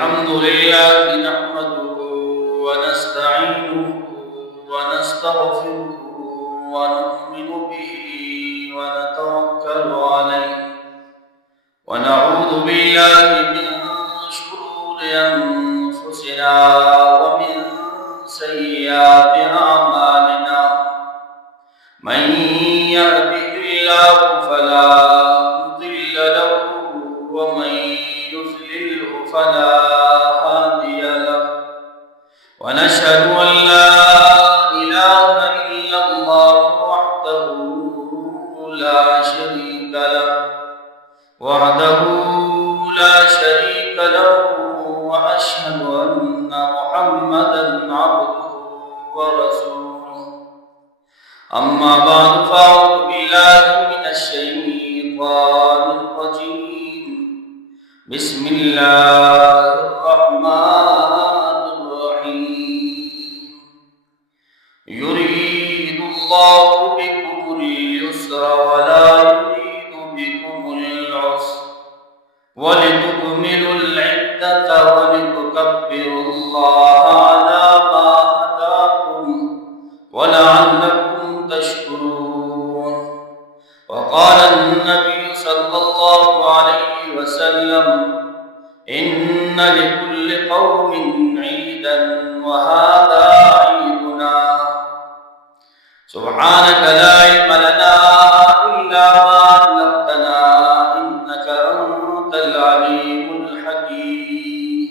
الحمد لله نحمده ونستعينه ونستغفره ونؤمن به ونتوكل عليه ونعوذ بالله من شرور أنفسنا ومن سيئات أعمالنا من يهده الله فلا مضل له ومن يضلله فلا هادي له ونشهد أن لا إله إلا الله وحده لا شريك له وأشهد أن محمدا عبده ورسوله أما بعد فأعوذ بالله من الشيطان الرجيم بسم الله الرحمن الرحيم يريد الله بكم اليسر ولا يريد بكم العسر ولتكملوا العدة ولتكبروا الله على ما هداكم ولعلكم تشكرون. وقال النبي صلى الله عليه وسلم إن لكل قوم عيدا وهذا عيدنا سبحانك لا علم لنا إلا ما علمتنا إنك أنت العليم الحكيم.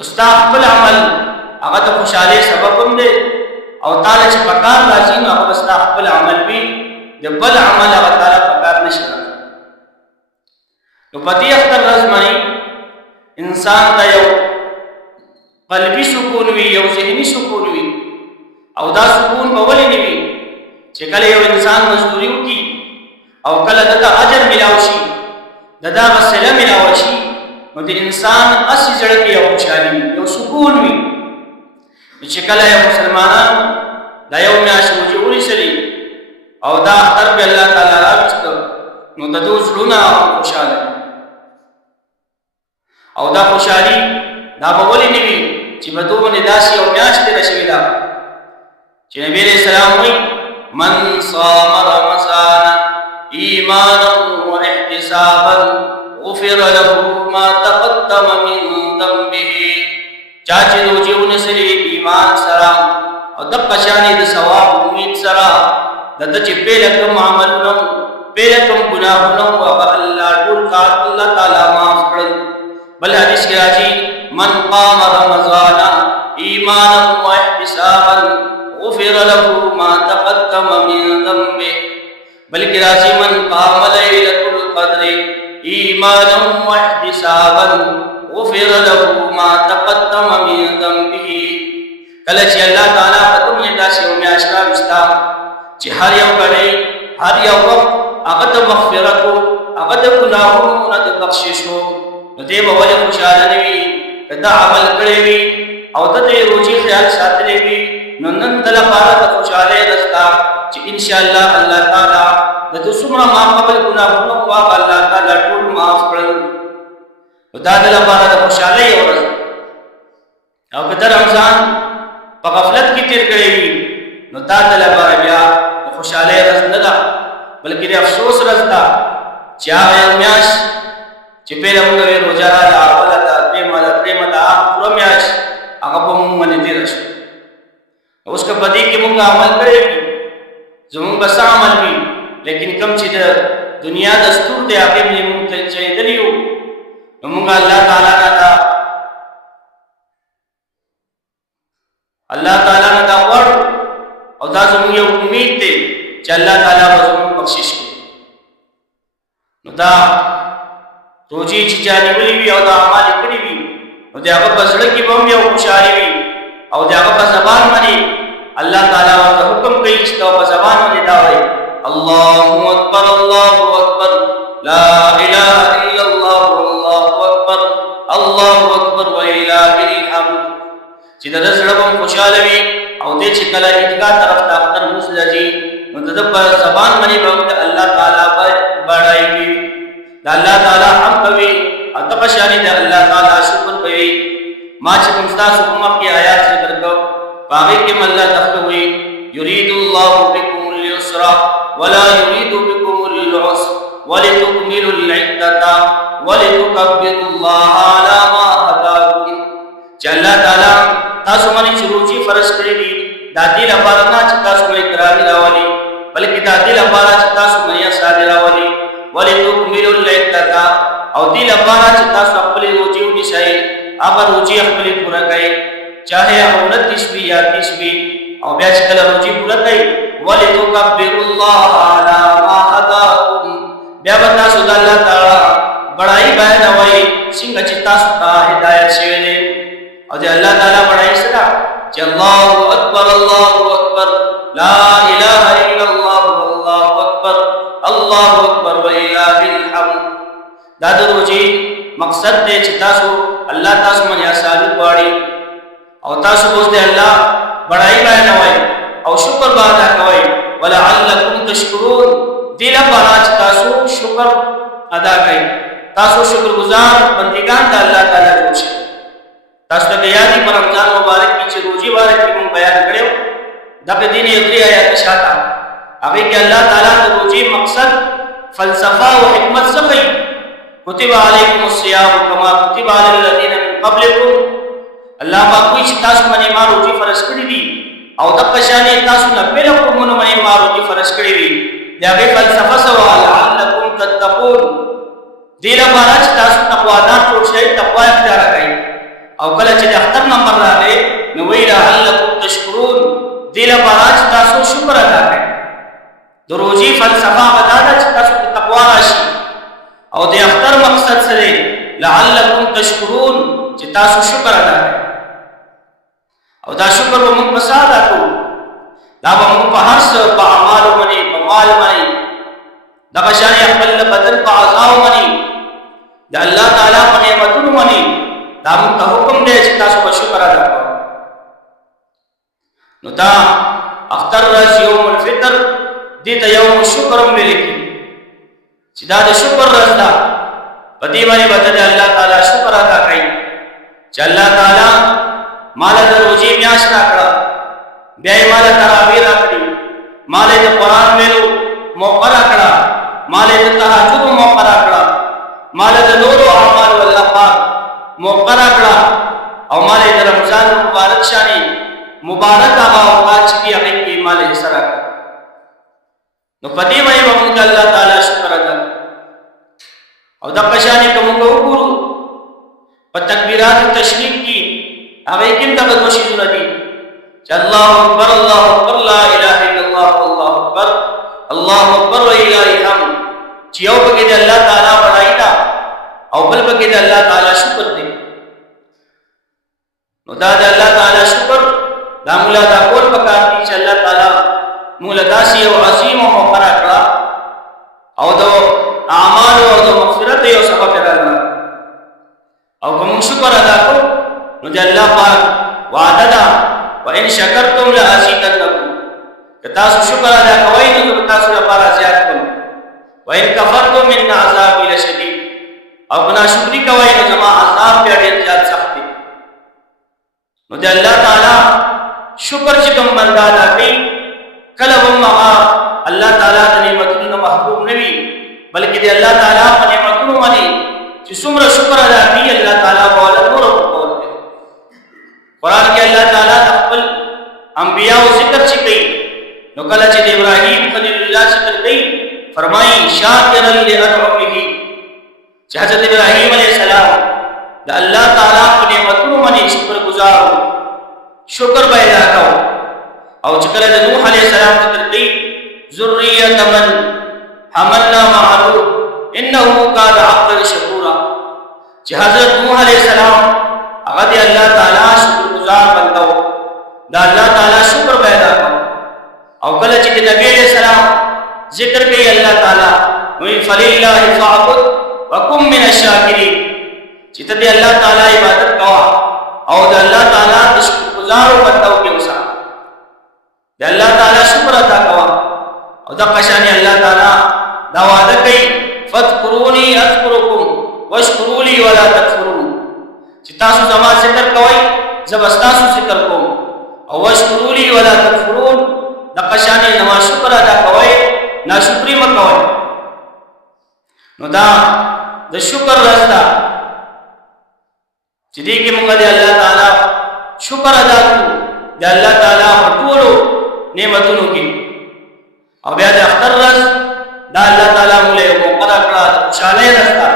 ستا خپل عمل هغه د خوشحالۍ سبب هم دی او تعالی چې په کار راځي نو هغه ستا خپل عمل وي د بل عمل هغه تعالی په کار نشي راځي. نو په دې اختر ورځ باندې انسان ته یو قلبي سکون وي، یو ذهني سکون وي، او دا سکون به ولې نه وي چې کله یو انسان مزدوري وکړي او کله دته اجر ملاو شي، دته وسیله ملاو شي، نو د انسان اصلي زړه کې یو خوشحالي وي، یو سکون وي. چې کله یو مسلمانان دا یو میاشت روژې ونیسلې او دا اختر به الله تعالی راوسته، نو د دوی زړونه خوشحاله او دا خوشحالي دا به ولې نه وي چې په دوی باندې داسې یو میاشت تېره شوې ده چې نبي علیه السلام وایي من صام رمضان ایمانا واحتسابا غفر له ما تقدم من ذنبه. چا چې روژې ونیسلې ایمان سره او دغه شانې د ثواب امید سره د ده چې پیله کوم عملونه پیله کوم ګناهونه وو هغه الله ټول الله تعالی معاف کړل. بل حدیث کې راځي من قام رمضان ایمانا واحتسابا غفر له ما تقدم من ذنبه. بلکې راځي من قام ليلة القدر ایمانا واحتسابا غفر له ما تقدم من ذنبه. کله چې الله تعالی په دنیا داسې یو میاشت راوسته چې هر یو غړی هر یو وخت هغه د مغفرتو هغه د ګناهونو نه د بخششو، نو دی به ولې خوشحاله نه وي که دا عمل کړی وي او د دې روژې خیال ساتلی وي. نو نن د لپاره د خوشحالۍ ورځ ده چې انشاءالله الله تعالی د ده څومره ماقبل ګناهونه وو هغه الله تعالی ټول معاف کړل. نو دا د لپاره د خوشحالۍ ورځ ده. او که د رمضان په غفلت کې تیر کړی وي نو دا د لپاره بیا د خوشحالۍ ورځ نه ده، بلکې د افسوس ورځ ده چې هغه یو میاشت چې پیله موږ وې روژه راغله اوله ده درېیمه ده درېیمه ده پوره میاشت هغه په موږ باندې تېره شوه. اوس که په دې کې موږ عمل کړی وي زموږ به څه عمل وي، لیکن کوم چې د دنیا دستور دی هغې باندې موږ چلېدلي یو نو موږ الله تعالی نه دا غواړو او دا زموږ یو امید دی چې الله تعالی به زموږ بخشش کړي. نو دا روژې چې چا نیولې وي او دا اعمال یې کړي وي نو د هغه په زړه کې به هم یو خوشحالي وي او د هغه په زبان باندې الله تعالی ورته حکم کوي چې ته په زبان باندې دا وایي الله اکبر الله اکبر لا اله الا الله والله اکبر الله اکبر ولله الحمد. چې د زړه به خوشحاله وي او دې چې کله عیدګاه طرف ته اختر لمونځ ځي نو د ده په زبان باندې به الله تعالی بړایي وي، د الله تعالی حمد کوي او دغه شانې د الله تعالی شکر کوي. ما چې کوم ستاسو په مخکې آیات ذکر کړو په هغې کې هم الله تعالی وایي یرید الله بکم اليسر ولا یرید بکم العسر ولتکملوا العدة ولتکبروا الله علی ما هداکم. چې الله تعالی تاسو باندې چې روژې فرض کړې دي دا دې لپاره نه چې تاسو باندې ګراني راولي، بلکې دا دې لپاره چې تاسو باندې اساني راولي. ولتکملوا العدة او دې لپاره چې تاسو خپلې روژې ونیسئ، هغه روژې خپلې پوره کړئ، چاهے 29 وي یا 30 وي، او بیا چې کله روژې پوره کړئ ولتکبروا الله علی ما هداکم. بیا به تاسو د الله تعالی بڑائی بیانوئ څنګه چې تاسو ته هدایت شوی دی. او د الله تعالی بڑائی سره چې الله اکبر لا اله الا الله والله اکبر الله اکبر ولله الحمد. دا د روژې مقصد دی چې تاسو الله تاسو باندې اساني غواړي او تاسو اوس د الله بڑائی بیانوئ او شکر به ادا کوئ ولعلکم تشکرون. دې لپاره چې تاسو شکر ادا کړئ، تاسو شکر گزار بندگان د الله تعالی جوړ شئ. تاسو ته یادې په رمضان مبارک کې چې روژې باره کې موږ بیان کړی و دغه دین یو درې آیات شاته هغې کې الله تعالی د روژې مقصد فلسفه او حکمت څه ښیي. کتب علیکم الصیام کما کتب علی الذین من قبلکم. الله پاک وایي چې تاسو باندې ما روژې فرض کړي دي او دغه شانې تاسو نه پهله قومونو باندې ما روژې فرض کړي وي. د هغې فلسفه څه وه لعلکم تتقون. دې لپاره چې تاسو تقوادار جوړ شئ، تقوا اختیاره کړئ او کله چې د اختر نمبر راغی نو وی لعلکم تشکرون دې لپاره چې تاسو شکر ادا کړئ. د روزي فلسفه دا ده چې تاسو ته تقوا راشي او د اختر مقصد سره لعلکم تشکرون چې تاسو شکر ادا کړئ. او دا شکر به موږ په څه ادا کوو؟ دا به موږ په هر څه په اعمالو باندې په مال باندې دغه شان خپل بدن په اعضاء باندې د الله تعالی په نعمتونو باندې دا موږ ته حکم دی چې تاسو په شکر ادا کړئ. نو دا اختر ورځ یوم الفطر دې ته یوم شکر هم ویل کېږي چې دا د شکر ورځ ده. په دې باندې به د الله تعالی شکر ادا کړئ چې الله تعالی مال د روزي میاشت راکړه، بیا یې مال تراویح راکړي، مال د قرآن ویلو موقع راکړه، مال د تهجد موقع راکړه، مال د نورو اعمالو الله پاک موقع راکړه، او مال د رمضان مبارک شانې مبارک هغه اوقات چې دي هغې کې مال یې سره کړه. نو په دې باندې به موږ الله تعالی شکر ادا کړو. او دغه شانې که موږ وګورو په تکبیرات تشریف کې هغې کې هم دغه دوه شیزونه دي چې الله اکبر الله اکبر لا اله الا الله الله اکبر الله اکبر ولله الحمد، چې یو پکې د الله تعالی بڑائی ده او بل پکې د الله تعالی شکر دی. نو دا د الله تعالی شکر دا موږ دا کول پکار دي چې الله تعالی موږ داسې یو عظیم موقع راکړه او د اعمالو او د مغفرت یو سبب راغله. او که موږ شکر ادا کړو نو د الله پاک وعده ده وان شکرتم لازیدنکم، که تاسو شکر ادا کوئ نو به تاسو لپاره زیات کړم. وان کفرتم ان عذابی لشدید، او که ناشکري کوئ نو زما عذاب بیا ډېر زیات سخت دی. نو د الله تعالی شکر چې کوم بنده ادا کوي کله هم هغه الله تعالی د نعمتونو نه محروم نه وي، بلکې د الله تعالی په نعمتونو باندې چې څومره شکر ادا کوي الله تعالی به ورله نور ورکوي. قرآن کې الله تعالی د خپل انبیاءو ذکر چې کوي نو کله چې د ابراهیم خلیل الله ذکر کوي فرمایي شاکرا لانعمه، چې حضرت ابراهیم علیه السلام د الله تعالی په نعمتونو باندې شکر گزار شکر به ادا کوو. او چې کله د نوح علیه السلام ذکر کوي ذریة من حملنا مع نوح انه کان عبدا شکورا، چې حضرت نوح علیه السلام هغه د الله تعالی شکر گزار بنده و، د الله تعالی شکر به ادا کوو. او کله چې د نبی علیه السلام ذکر کوي الله تعالی نو فلله فاعبد وکن من الشاکرین، چې ته د الله تعالی عبادت کوه او د الله تعالی د شکر گزارو بندو کې اوسه، د الله تعالی شکر ادا کوه. او دغه شان الله تعالی دا وعده کوي فاذکرونی اذکرکم واشکروا لی ولا تکفرون، چې تاسو زما ذکر کوئ زه به ستاسو ذکر کوم، او واشکروا لی ولا تکفرون دغه شان زما شکر ادا کوئ ناشکري مه کوئ. نو دا د شکر ورځ ده چې دې کې موږ د الله تعالی شکر ادا کړو د الله تعالی په ټولو نعمتونو کې. او بیا د اختر ورځ دا الله تعالی موږ له موقع راکړه د خوشحالۍ ورځ ده.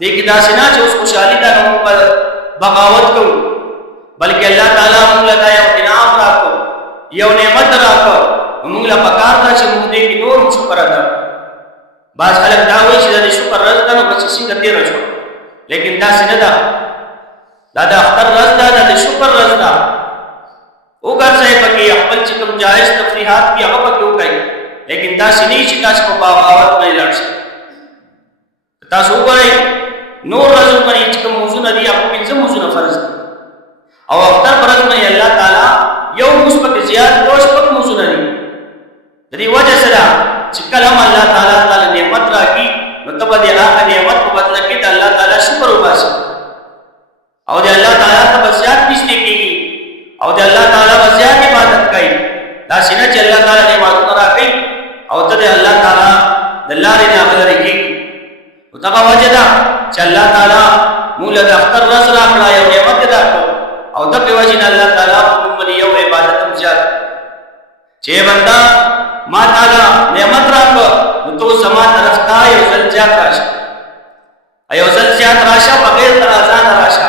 دې کې داسې نه چې اوس خوشحالي ده نو موږ بغاوت کوو، بلکې الله تعالی موږ له دا یو انعام راکړو، یو نعمت راکړو، موږ له پکار ده چې موږ دې کې نور شکر ادا کړو. بعض خلک دا وایي چې د شکر ورځ ده نو بس څنګه تېره شوه، لیکن داسې نه ده. دا د اختر ورځ ده، دا د شکر ورځ ده. وګرځئ پکې خپل چې کوم جایز تفریحات دي هغه پکې وکړئ، لیکن داسې نه چې تاسو په بغاوت باندې لاړ شئ. تاسو وګورئ نور ورځو باندې چې کوم موضوعونه دي هغه پنځه موضوعونه فرض دي، او اختر په ورځ باندې الله تعالی یو موضوع پکې زیات او شپږ موضوعونه دي. د دې وجه سره چې کله الله تعالی نعمت راکړي نو ته به د هغه نعمت په بدله کې د الله تعالی شکر وباسې او د الله تعالی ته به زیات نږدې کېږي او د الله تعالی به زیات عبادت کوي. داسې نه چې الله تعالی نعمتونه راکړي او ته د الله تعالی د لارې نه غلرې کېږي. نو دغه وجه ده چې الله تعالی موږ له د اختر ورځ راکړه، یو نعمت یې راکړو، او دغې وجې نه الله تعالی موږ باندې یو عبادت هم زیات چې بنده ما تعالی نعمت راکړه نو تو زما طرف ته یو ځل زیات راشه، یو ځل زیات راشه، بغیر د اذان راشه.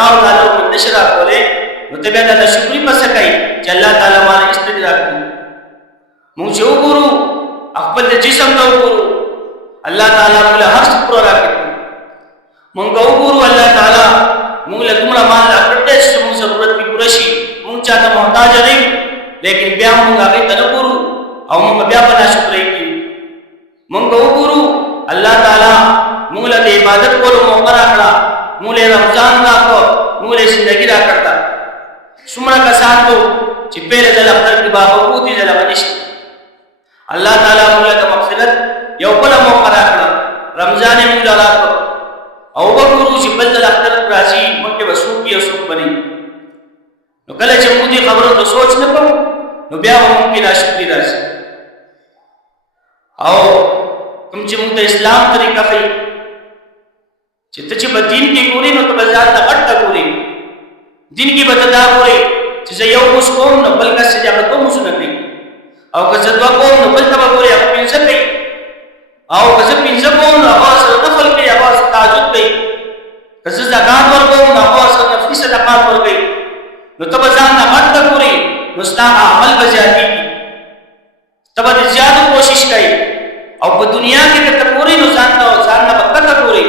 صدقاو تعالی کو نشرا کوله نو ته بیا د شکر په سکای چې الله تعالی مال استدراک کوي مونږ چې وګورو خپل جسم ته وګورو الله تعالی موږ هر څه پوره راکړي مونږ وګورو الله تعالی موږ له کومه مال راکړي چې موږ ضرورت کې پوره شي مونږ چاته محتاج نه یو لیکن بیا موږ هغه ته وګورو او موږ بیا په ناشکرۍ کې مونږ وګورو الله تعالی موږ له عبادت کولو موقع راکړه موږ له رمضان راکړو موږ له ژوندۍ راکړه څومره کسان ته چې پیره د لختر کې بابا کو دي د لغنيش الله تعالی موږ له مغفرت یو بل موقع راکړه رمضان موږ راکړو او وګورو چې بل د لختر راځي موږ به وسو کې وسو بني نو کله چې موږ دې خبرو ته سوچ نه کوو نو بیا موږ کې ناشکری راځي او کوم چې موږ د اسلام طریقه خي چې ته چې بدین کې ګوري نو ته بازار ته اټه ګوري دین کې بددا ګوري چې زه یو مسکوم نو بل کا سجا په کوم څه نه کوي او که زه دوا کوم نو بل ته ګوري هغه پنځه کوي او که زه پنځه کوم نو هغه سره نفل کوي هغه سره تهجد کوي که زه زکات ورکوم نو هغه سره نفلي صدقات ورکوي نو ته بازار ته اټه ګوري نو ستاسو عمل بزیاتی ته به زیات کوشش کوي او په دنیا کې ته پوری نو ځان نه پکته پوری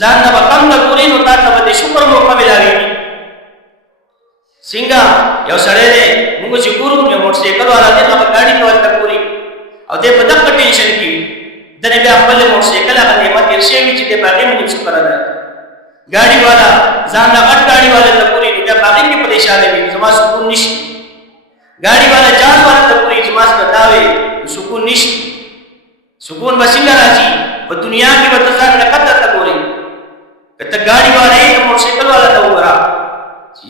ځان نه کم نه پوری نو تاسو به شکر موقع ملایي څنګه یو سره دې موږ چې ګورو نو موټر سایکل والا دې هغه ګاډي په ورته پوری او دې په دغه ټینشن کې دنه بیا خپل موټر سایکل هغه نعمت ارشي وی چې دې باندې موږ شکر ادا ګاډي والا ځان نه غټ ګاډي والا ته پوری دې باندې کې پریشان وي زما سکون نشي ګاډي والا جان والا ته پوری چې ما څه داوي سکون نشي سکون بسنګ راځي په دنیا کې به ځان نه کته تا ګوري کته ګاډي والے موټر سایکل والا ته وګورا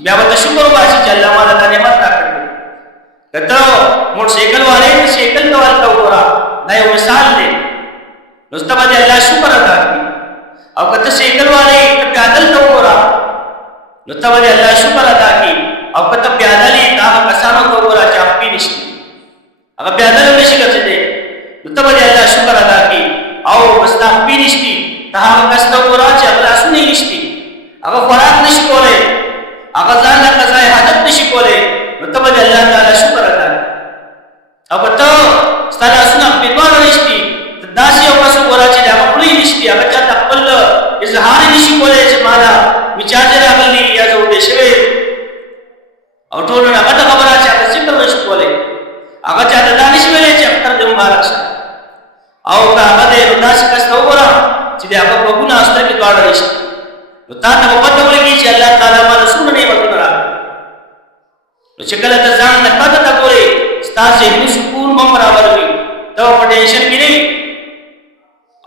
بیا به شکر واسي چې الله مالا د نعمت راکړي کته موټر سایکل والے سایکل ته وګورا دا یو مثال دی نو ستاسو الله شکر ادا کړي او کته سایکل والے پیدل ته وګورا نو ستاسو الله شکر ادا کړي او کته پیدل تا کسانو ته وګورا چې خپل نشي هغه پیدل نشي ګرځي نو ته به الله شکر ادا کړي او مستحبی نشتی ته هغه کس ته ورا چې هغه سنې نشتی هغه خوراک نشي کوله هغه ځان له قضای حاجت نشي کوله نو ته به الله تعالی شکر ادا کړي او ته ستاسو سنه په دوه نشتی داسې یو کس ورا چې هغه خپل نشتی هغه چې خپل اظهار نشي کوله چې مالا میچاځه راغلی یا زه وډه شوی او ټول نه هغه خبره چې هغه څنګه نشي کوله هغه چې دانش ویلې چې اختر دې مبارک شه او هغه دې داسې کس ته وګوره چې هغه په ګناه استر کې دواړه نشي نو تا ته پته ولګي چې الله تعالی باندې څونه نعمتونه راکړي نو چې کله ته ځان نه پته تا ګوري ستاسو هیڅ سکون هم راوړي ته په ټینشن کې نه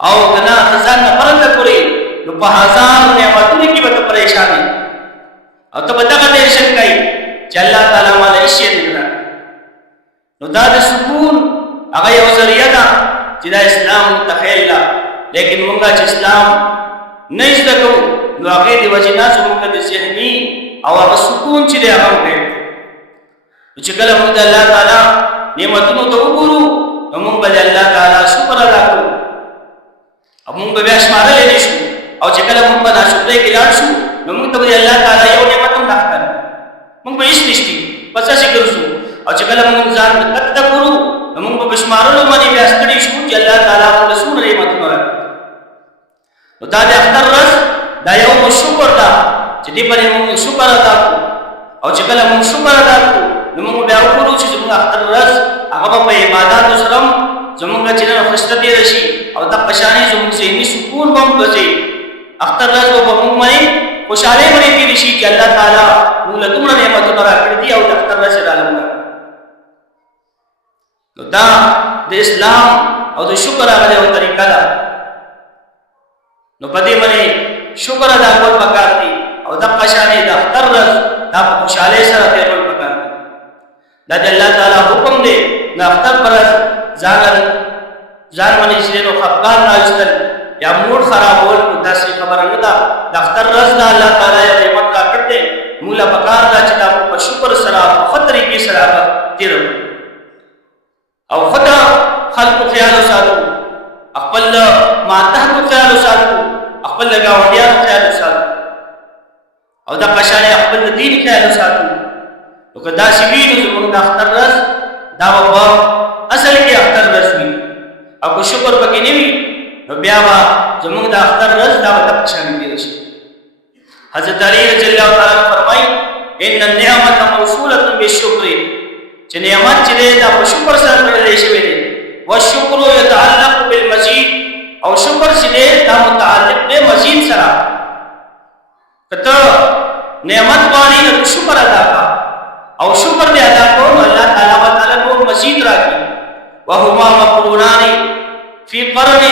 او کنا ځان نه پرته ګوري نو په هزار نعمتونو کې به پریشان او ته په دغه ټینشن کوي چې الله تعالی باندې هیڅ نه راکړي نو دا د سکون هغه یو ذریعہ ده چې دا اسلام متخیل ده لیکن مونږه چې اسلام نه زده کوو نو هغه دی وجنا څنګه د ذهني او هغه سکون چې دی هغه وي چې کله موږ الله تعالی نعمتونو ته وګورو نو موږ به الله تعالی شکر ادا کوو او موږ به شمارل نه شو او چې کله موږ په ناشکرۍ کې لاړ شو نو موږ ته الله تعالی یو نعمت هم راکړي موږ به هیڅ نشتی پس څه ګرځو او چې کله موږ ځان کته کړو نو موږ په شمارلو باندې بیا ستړي شو چې الله تعالی موږ له څومره نعمتونه راکړي نو دا د اختر ورځ دا یو شکر ده چې دې باندې موږ شکر ادا کړو او چې کله موږ شکر ادا کړو نو موږ بیا وکړو چې موږ اختر ورځ هغه په عبادت سره زموږ چې نه خوشته دي راشي او د پښانې زموږ ذهني سکون هم بځي اختر ورځ په موږ باندې خوشاله باندې دي شي چې الله تعالی موږ له څومره نعمتونه راکړي دي او د اختر ورځ عالم نو دا د اسلام او د شکر هغه یو طریقه ده نو په دې باندې شکر ادا کول پکار دي او د قشانې د اختر ورځ د خوشاله سره تیرول پکار دي دا د الله تعالی حکم دی د اختر پر ځان باندې چې نو خپګان راځل یا موډ خرابول دا څه خبره نه ده د اختر ورځ د الله تعالی یو نعمت راکړي مولا پکار دا چې دا په شکر سره په خطرې کې سره تیرو او خدا خلق خیال ساتو خپل ماته خیال ساتو خپل گاونډیانو خیال ساتو او دا قشانه خپل دین خیال ساتو نو که داسې وي نو زموږ د اختر ورځ دا به اصل کې اختر ورځ وي او که شکر پکې نه وي نو بیا به زموږ د اختر ورځ دا به د قشانه تېره شي. حضرت علی رضی الله تعالی عنہ فرمایي ان النعمت موصوله بالشکر، چې نعمت چې دی دا په شکر سره تړلی شوی دی. والشکر یتعلق بالمزید، او شکر چې دی دا متعلق دی مزید سره. که ته نعمت غواړې نو شکر ادا کړه او شکر دې ادا کړو نو الله تعالی به تعالی نور مزید راکړي. وهما مقرونان فی قرن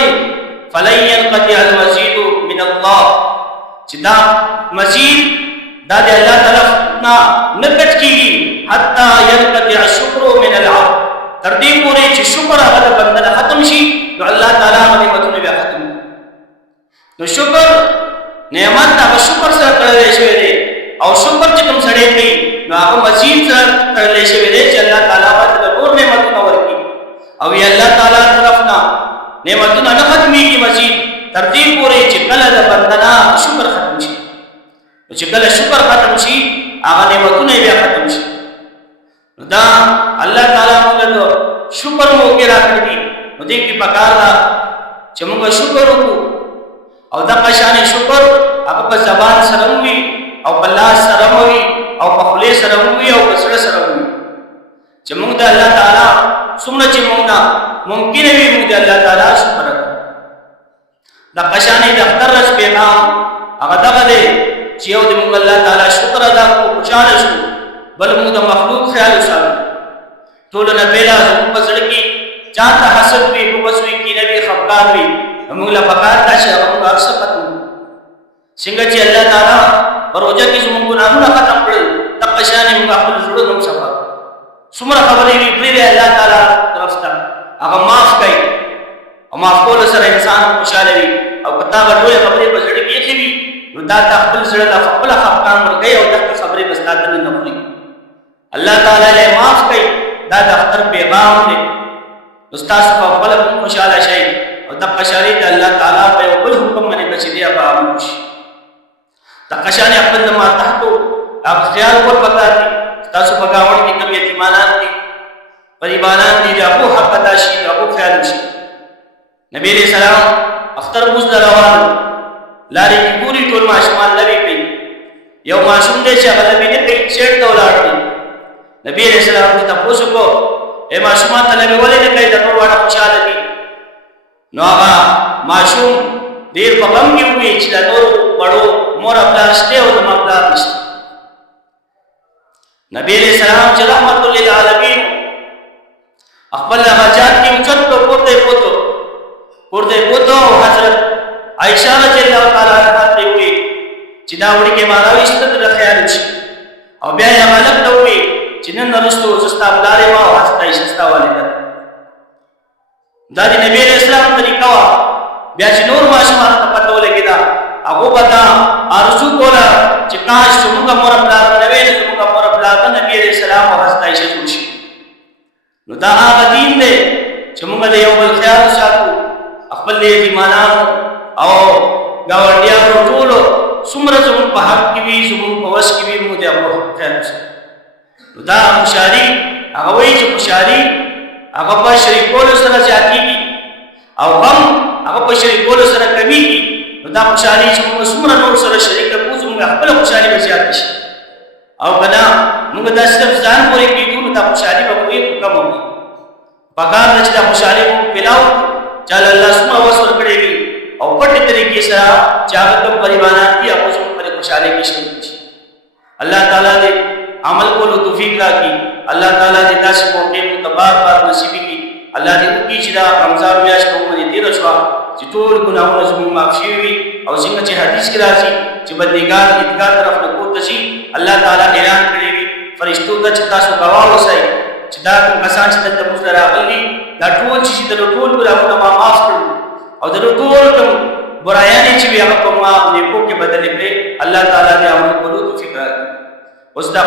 فلن ينقطع المزید من الله، چې دا مزید دا د الله طرف نه نه کټ کېږي حتی ينقطع الشکر من العبد، تر دې پورې چې شکر هغه د بنده نه ختم شي نو الله تعالی هغه نعمتونه بیا ختم کړي. نو شکر نعمت هغه شکر سره تړلی شوی دی او شکر چې کوم سړی کوي نو هغه مزید سره تړلی شوی دی چې الله تعالی ورته نور نعمتونه ورکړي او ی الله تعالی طرف نه نعمتونه نه ختمېږي مزید تر دې پورې چې کله د بنده نه شکر ختم شي. نو چې کله شکر ختم شي هغه نعمتونه بیا ختم شي. نو دا الله تعالی موږ ته شکر موقع راکړي دي. نو دې کې پکار ده چې موږ شکر وکړو او دغه شان شکر هغه په زبان سره وي او په لاس سره وي او په خولې سره وي او په زړه سره وي چې موږ د الله تعالی څومره چې موږ ممکن وي موږ د الله تعالی شکر وکړو. دغه شان د اختر ورځ پیغام هغه دغه دی چې یو د موږ الله تعالی شکر ادا کړو، خوشاله شو، بل موږ د مخلوق خیال وساتو. ټول نه پیدا زموږ په زړه کې چاته حسد وي، بغض وي، کینه وي، خفګان وي، موږ له پکار دا چې هغه موږ اکثر ختم څنګه چې الله تعالی په روژه کې زموږ ګناهونه ختم کړل دغه شان موږ خپل زړونه هم صفا څومره خبرې وي پرېږدئ الله تعالی طرف ته هغه معاف کوي او معاف کولو سره انسان خوشحاله وي. او که تا به ټولې خبرې په زړه کې ایښې وي نو دا تا خپل زړه ته خپله خفګان ورکوي او دغه خبرې به ستا دننه نه خوري. الله تعالی یې معاف کوي، دا د اختر پیغام دی. نو ستاسو په خپله هم خوشحاله شئ او دغه شانې د الله تعالی په یو بل حکم باندې به چې دی هغه عمل وشي. دغه شانې خپل د ماتحتو هغه خیال کول پکار دي. ستاسو په ګاونډ کې کوم یتیمانان دي، غریبانان دي، د هغو حق ادا شي، د هغو خیال وشي. نبي علیه السلام اختر لمونځ ته روان و، لارې کې ګوري ټول ماشومان لوبې کوي. یو ماشوم دی چې هغه لوبې نه کوي، سیټ ته ولاړ دی. نبي علیه السلام ته تپوس وکړو ای ماشومان ته لوبې ولې نه کوئ؟ د نور واړه خوشحاله دي. نو هغه ماشوم ډېر په غم کې ووایي چې د نورو وړو مور او پلار شته او زما پلار نشته. نبي علیه السلام چې رحمت للعالمین خپل هغه جات کې اوچت کړو، پورته یې پوته او حضرت عایشه رضی الله تعالی عنها ته ووایي چې دا وړکې ما راویسته د خیال شي او بیا یې هلک ته ووایي چې نن وروستو زه ستا پلار یم او حضرت عایشه ستا والده ده. دا د نبي علیه السلام طریقه وه. بیا چې نور ماشومانو ته پته ولګېده هغو به دا آرزو کوله چې کاش زموږ مور پلار نه وی نو زموږ مور پلار د نبي علیه السلام او حضرت عایشه جوړ شي. نو دا هغه دین دی چې موږ د یو بل خیال وساتو، خپل د یتیمانانو او ګاونډیانو ټولو څومره زموږ په حق کې وي، زموږ په وس کې وي، موږ د هغو خیال وساتو. نو دا خوشحالي هغه وایي چې خوشحالي هغه په شریکولو سره زیاتېږي او غم هغه په شریکولو سره کمیږي. نو دا خوشحالي چې موږ څومره نور سره شریکه کړو زموږ خپله خوشحالي به زیاته شي. او که نه موږ دا صرف ځان پورې کېږو نو دا خوشحالي به کوي خو کمه وي. پکار ده چې دا خوشحالي موږ پلاو چې الله څومره وس ورکړی وي او پټې طریقې سره چې هغه کوم غریبانان دي هغه زموږ په خوشحالۍ کې شریک شي. الله تعالی دې عمل کولو توفیق راکړي. الله تعالی دې داسې موقع موږ ته بار بار نصیب کړي. الله دې وکړي چې دا رمضان میاشت په موږ باندې تېره شوه چې ټول ګناهونه زموږ معاف شوي وي او څنګه چې حدیث کې راځي چې بندګان عیدګاه طرف نه پورته شي الله تعالی اعلان کړی وي فرشتو ته چې تاسو ګواه اوسئ چې دا کوم کسان چې دلته موږ ته راغلي دا ټول چې د ټول ګناهونه ما معاف کړو او د ټول کوم برایانې چې وي هغه په ما نیکو کې بدلې کړې. الله تعالی دې عمل کولو توفیق راکړي. اوس دا